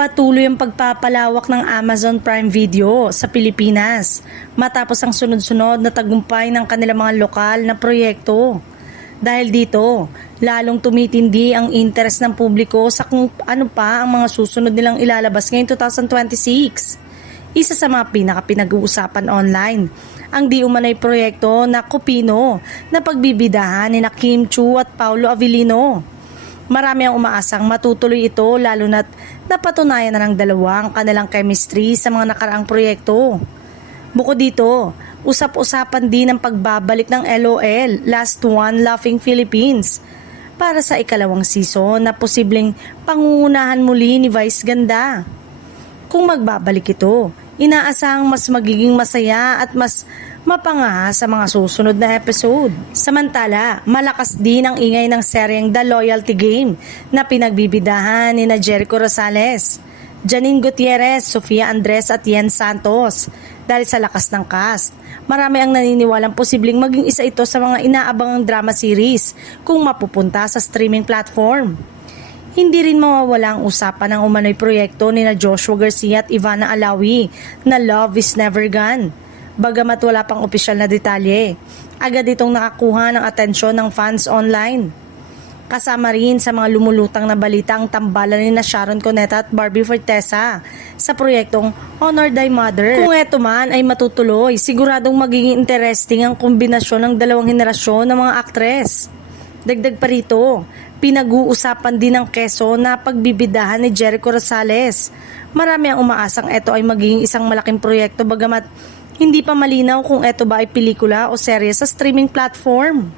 Patuloy ang pagpapalawak ng Amazon Prime Video sa Pilipinas matapos ang sunod-sunod na tagumpay ng kanilang mga lokal na proyekto. Dahil dito, lalong tumitindi ang interes ng publiko sa kung ano pa ang mga susunod nilang ilalabas ngayong 2026. Isa sa mga pinag-uusapan online, ang di umano'y proyekto na Kupino na pagbibidahan ni Kim Chiu at Paulo Avellino. Marami ang umaasang matutuloy ito lalo na't napatunayan na ng dalawa ang kanilang chemistry sa mga nakaraang proyekto. Bukod dito, usap-usapan din ang pagbabalik ng LOL, Last One Laughing Philippines, para sa ikalawang season na posibleng pangungunahan muli ni Vice Ganda. Kung magbabalik ito, inaasahang mas magiging masaya at mas mapangha sa mga susunod na episode. Samantala, malakas din ang ingay ng seryeng The Loyalty Game na pinagbibidahan ni Jericho Rosales, Janine Gutierrez, Sofia Andres at Yen Santos. Dahil sa lakas ng cast, marami ang naniniwalang posibleng maging isa ito sa mga inaabangang drama series kung mapupunta sa streaming platform. Hindi rin mawawala ang usapan ng umano'y proyekto ni Joshua Garcia at Ivana Alawi na Love is Never Gone. Bagamat wala pang opisyal na detalye, agad itong nakakuha ng atensyon ng fans online. Kasama rin sa mga lumulutang na balita ang tambalan ni Sharon Cuneta at Barbie Fortesa sa proyektong Honor Thy Mother. Kung eto man ay matutuloy, siguradong magiging interesting ang kombinasyon ng dalawang henerasyon ng mga aktres. Dagdag pa rito, pinag-uusapan din ng Quezon na pagbibidahan ni Jericho Rosales. Marami ang umaasang ito ay magiging isang malaking proyekto bagamat hindi pa malinaw kung ito ba ay pelikula o serye sa streaming platform.